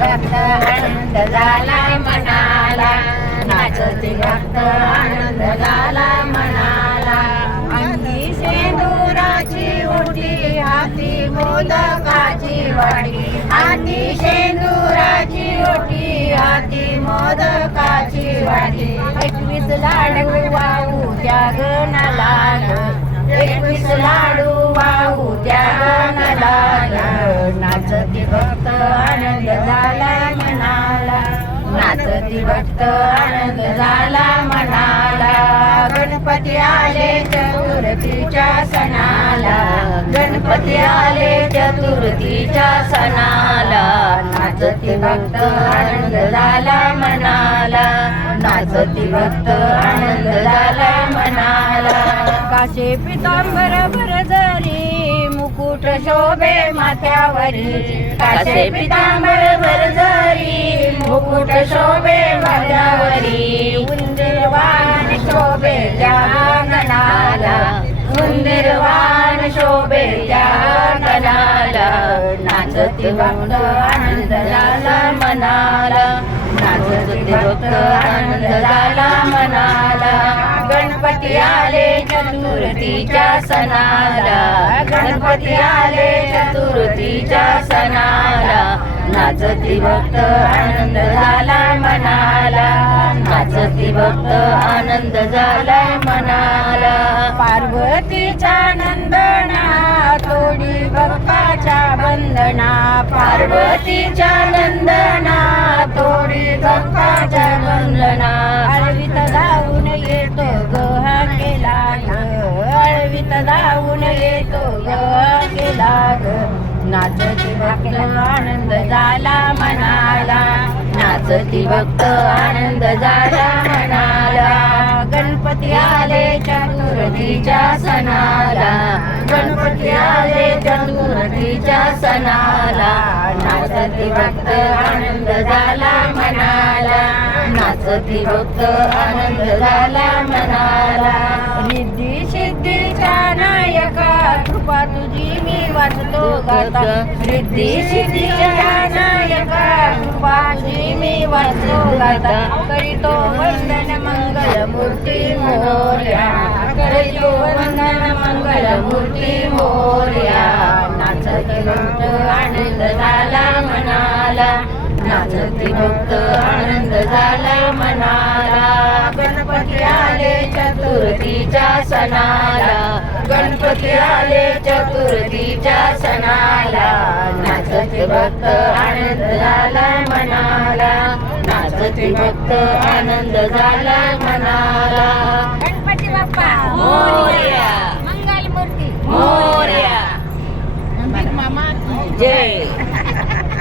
भक्त आनंद झाला मनाला, नाचती भक्त आनंद झाला मनाला. अंगी शेंदुराची ओटी, हाती मोदकाची वाटी, हाती शेंदुराची ओटी, हाती मोदकाची वाटी. 21 लाडू वाहू त्या गणाला, 21 लाडू वाहू त्या गणाला. नाचती भक्त आनंद झाला मनाला, नाचती भक्त आनंद झाला मनाला. गणपती आले चतुर्थीच्या सणाला, गणपती आले चतुर्थीच्या सणाला. नाचती भक्त आनंद झाला मनाला, नाचती भक्त आनंद झाला मनाला. काशे पितांबर भरजरी, मुकुट शोभे माथ्यावरी, काशे पितांबर भरजरी, मुकुट शोभे माथ्यावरी. उंदीरवान शोभे त्या गणाला, उंदीरवान शोभे त्या गणाला. नाचती भक्त आनंद झाला मनाला, नाचती भक्त आनंद झाला मनाला. गणपती आले चतुर्थीच्या सणाला, गणपती आले चतुर्थीच्या सणाला. नाचती भक्त आनंद झाला मनाला, नाचती भक्त आनंद झाला मनाला. पार्वतीच्या नंदना तोडी बाप्पाच्या वंदना, पार्वतीच्या नंदना तोडी बाप्पाच्या वंदना. आळवीत धावून येतो ग हा केला ग, आळवीत धावून येतो ग हा केला ग. नाचती भक्त आनंद झाला मनाला, नाचती भक्त आनंद झाला मनाला. गणपती आले चतुर्थीच्या सणाला, गणपती आले चतुर्थीच्या सणाला. नाचती भक्त आनंद झाला मनाला, नाचती भक्त आनंद झाला मनाला. रिद्धी सिद्धीच्या नायका कृपा तुझी मी वाचतो गाता, रिद्धी सिद्धीच्या नायका कृपा तुझी मी वाचतो गाता. करीतो वंदन मंगल मूर्ती मोरया, करीतो वंदन मंगल मूर्ती मोरया. नाचती भक्त आनंद झाला मनाला, नाचती भक्त आनंद झाला मनाला. गणपती आले चतुर्थीच्या सणाला, गणपती आले चतुर्थीच्या सणाला. नाचती भक्त आनंद झाला मनाला, नाचती भक्त आनंद झाला मनाला. गणपती बाप्पा मोरया, मंगल मूर्ती मोरया. मामा जय.